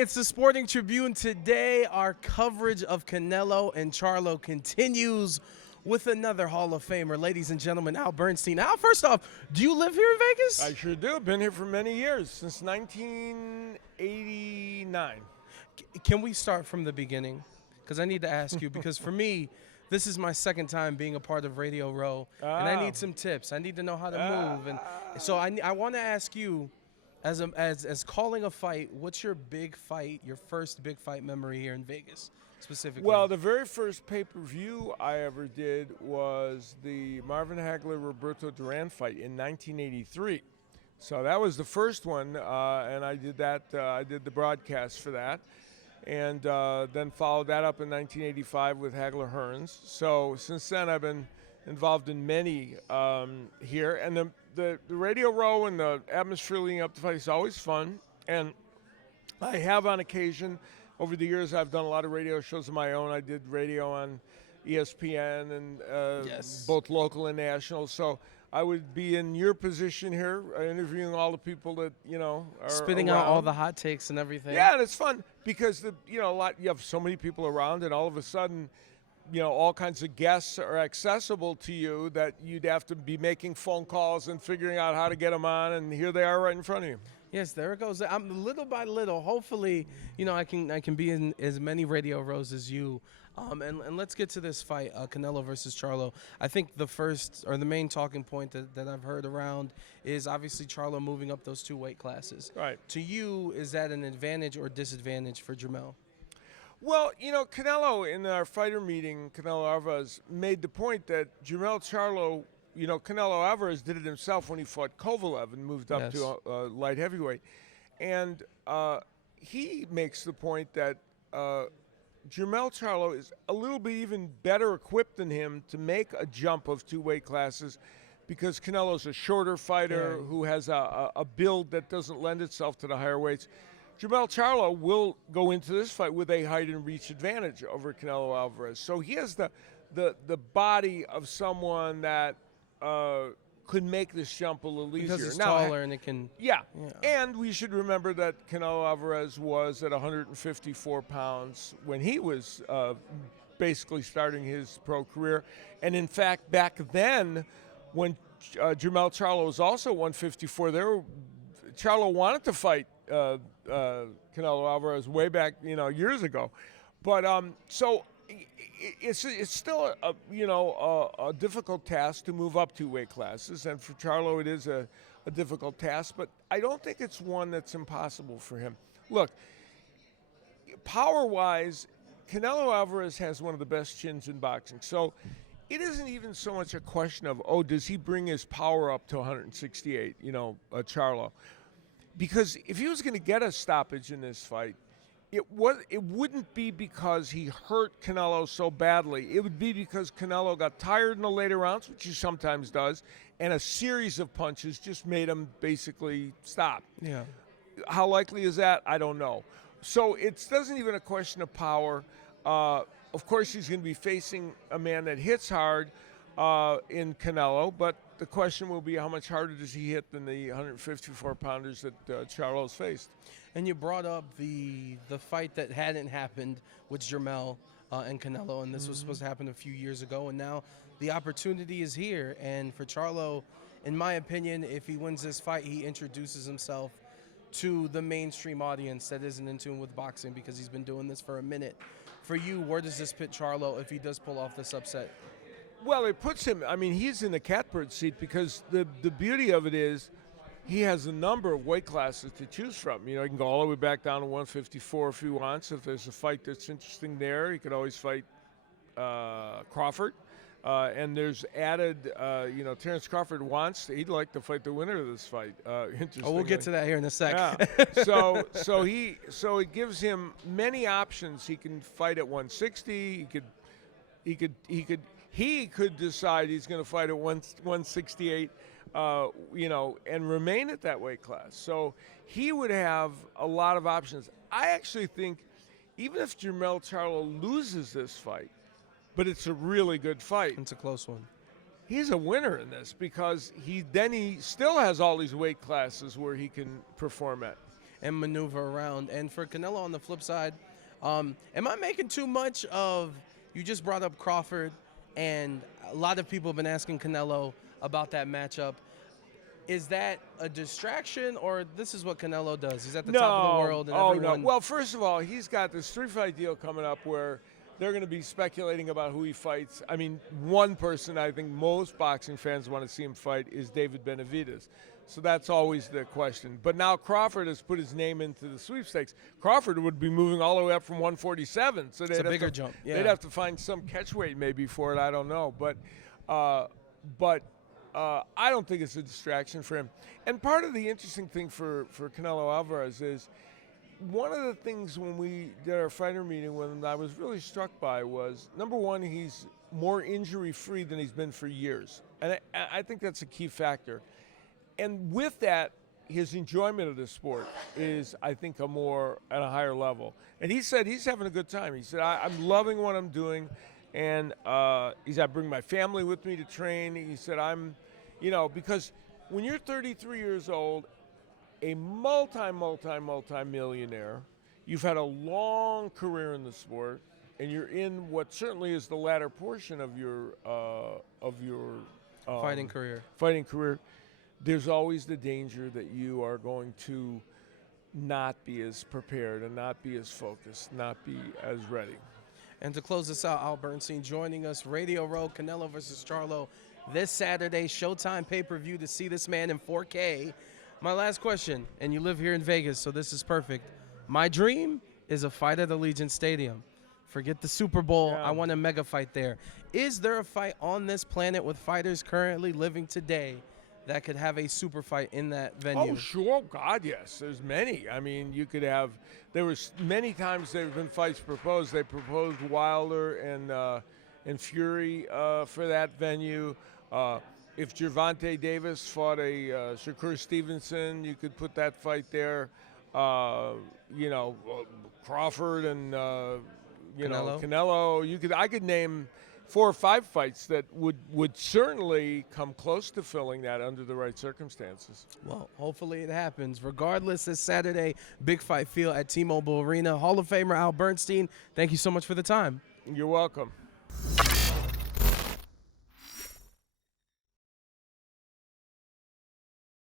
Hey, it's the Sporting Tribune. Today, our coverage of Canelo and Charlo continues with another Hall of Famer. Ladies and gentlemen, Al Bernstein. Al, first off, do you live here in Vegas? I sure do. Been here for many years, since 1989. Can we start from the beginning? Because I need to ask you, because for me, this is my second time being a part of Radio Row, and I need some tips. I need to know how to move. And so I want to ask you, as calling a fight, what's your big fight, your first big fight memory here in Vegas, specifically? Well, the very first pay-per-view I ever did was the Marvin Hagler-Roberto Duran fight in 1983. So that was the first one, and I did that. I did the broadcast for that, and then followed that up in 1985 with Hagler-Hearns. So since then, I've been involved in many here, and the Radio Row and the atmosphere leading up to the fight is always fun. And I have on occasion, over the years, I've done a lot of radio shows of my own. I did radio on ESPN and both local and national. So I would be in your position here, interviewing all the people that are spitting around. out all the hot takes and everything. Yeah, and it's fun because you have so many people around, and all of a sudden, all kinds of guests are accessible to you that you'd have to be making phone calls and figuring out how to get them on, and here they are right in front of you. Yes, there it goes. I'm little by little. Hopefully, I can be in as many Radio Rows as you. And let's get to this fight, Canelo versus Charlo. I think the first or the main talking point that I've heard around is obviously Charlo moving up those two weight classes. Right. To you, is that an advantage or disadvantage for Jermell? Well, Canelo, in our fighter meeting, Canelo Alvarez made the point that Charlo, Canelo Alvarez did it himself when he fought Kovalev and moved up to light heavyweight. And he makes the point that Charlo is a little bit even better equipped than him to make a jump of two weight classes because Canelo's a shorter fighter who has a build that doesn't lend itself to the higher weights. Charlo will go into this fight with a height and reach advantage over Canelo Alvarez. So he has the body of someone that could make this jump a little easier. Because he's taller and it can... Yeah, and we should remember that Canelo Alvarez was at 154 pounds when he was basically starting his pro career. And in fact, back then, when Charlo was also 154, Charlo wanted to fight Canelo Alvarez way back, years ago. But so it's still a difficult task to move up two weight classes, and for Charlo it is a difficult task. But I don't think it's one that's impossible for him. Look, power-wise, Canelo Alvarez has one of the best chins in boxing. So it isn't even so much a question of, does he bring his power up to 168, Charlo? Because if he was going to get a stoppage in this fight, it wouldn't be because he hurt Canelo so badly. It would be because Canelo got tired in the later rounds, which he sometimes does, and a series of punches just made him basically stop. Yeah. How likely is that? I don't know. So it doesn't even a question of power. Of course, he's going to be facing a man that hits hard in Canelo, but the question will be how much harder does he hit than the 154-pounders that Charlo's faced. And you brought up the fight that hadn't happened with Jermell and Canelo, and this was supposed to happen a few years ago, and now the opportunity is here. And for Charlo, in my opinion, if he wins this fight, he introduces himself to the mainstream audience that isn't in tune with boxing because he's been doing this for a minute. For you, where does this put Charlo if he does pull off this upset? Well, it puts him, he's in the catbird seat because the beauty of it is he has a number of weight classes to choose from. He can go all the way back down to 154 if he wants. If there's a fight that's interesting there, he could always fight Crawford. And there's added, Terrence Crawford he'd like to fight the winner of this fight. We'll get to that here in a sec. Yeah. so it gives him many options. He can fight at 160. He could decide he's going to fight at 168, and remain at that weight class. So he would have a lot of options. I actually think even if Charlo loses this fight, but it's a really good fight. It's a close one. He's a winner in this because he still has all these weight classes where he can perform at. and maneuver around. And for Canelo on the flip side, am I making too much of, you just brought up Crawford, and a lot of people have been asking Canelo about that matchup. Is that a distraction, or this is what Canelo does? He's at the top of the world, and everyone... No. Well, first of all, he's got this 3-fight deal coming up where they're going to be speculating about who he fights. I mean, one person I think most boxing fans want to see him fight is David Benavidez. So that's always the question. But now Crawford has put his name into the sweepstakes. Crawford would be moving all the way up from 147. So it's a bigger jump. Yeah. They'd have to find some catch weight maybe for it. I don't know. But I don't think it's a distraction for him. And part of the interesting thing for Canelo Alvarez is one of the things when we did our fighter meeting with him that I was really struck by was, number one, he's more injury-free than he's been for years. And I think that's a key factor. And with that, his enjoyment of the sport is, I think, at a higher level. And he said he's having a good time. He said, I'm loving what I'm doing. And he said, I bring my family with me to train. He said, because when you're 33 years old, a multi-millionaire, you've had a long career in the sport, and you're in what certainly is the latter portion of your fighting career. There's always the danger that you are going to not be as prepared and not be as focused, not be as ready. And to close this out, Al Bernstein joining us, Radio Row, Canelo versus Charlo, this Saturday, Showtime pay-per-view to see this man in 4K. My last question, and you live here in Vegas, so this is perfect. My dream is a fight at Allegiant Stadium. Forget the Super Bowl. Yeah. I want a mega fight there. Is there a fight on this planet with fighters currently living today that could have a super fight in that venue? Oh, sure. God, yes. There's many. I mean, you could have – there was many times there have been fights proposed. They proposed Wilder and Fury for that venue. If Gervonta Davis fought a Shakur Stevenson, you could put that fight there. Crawford and Canelo. I could name 4 or 5 fights that would certainly come close to filling that under the right circumstances. Well, hopefully it happens. Regardless, this Saturday, big fight feel at T-Mobile Arena. Hall of Famer Al Bernstein, thank you so much for the time. You're welcome.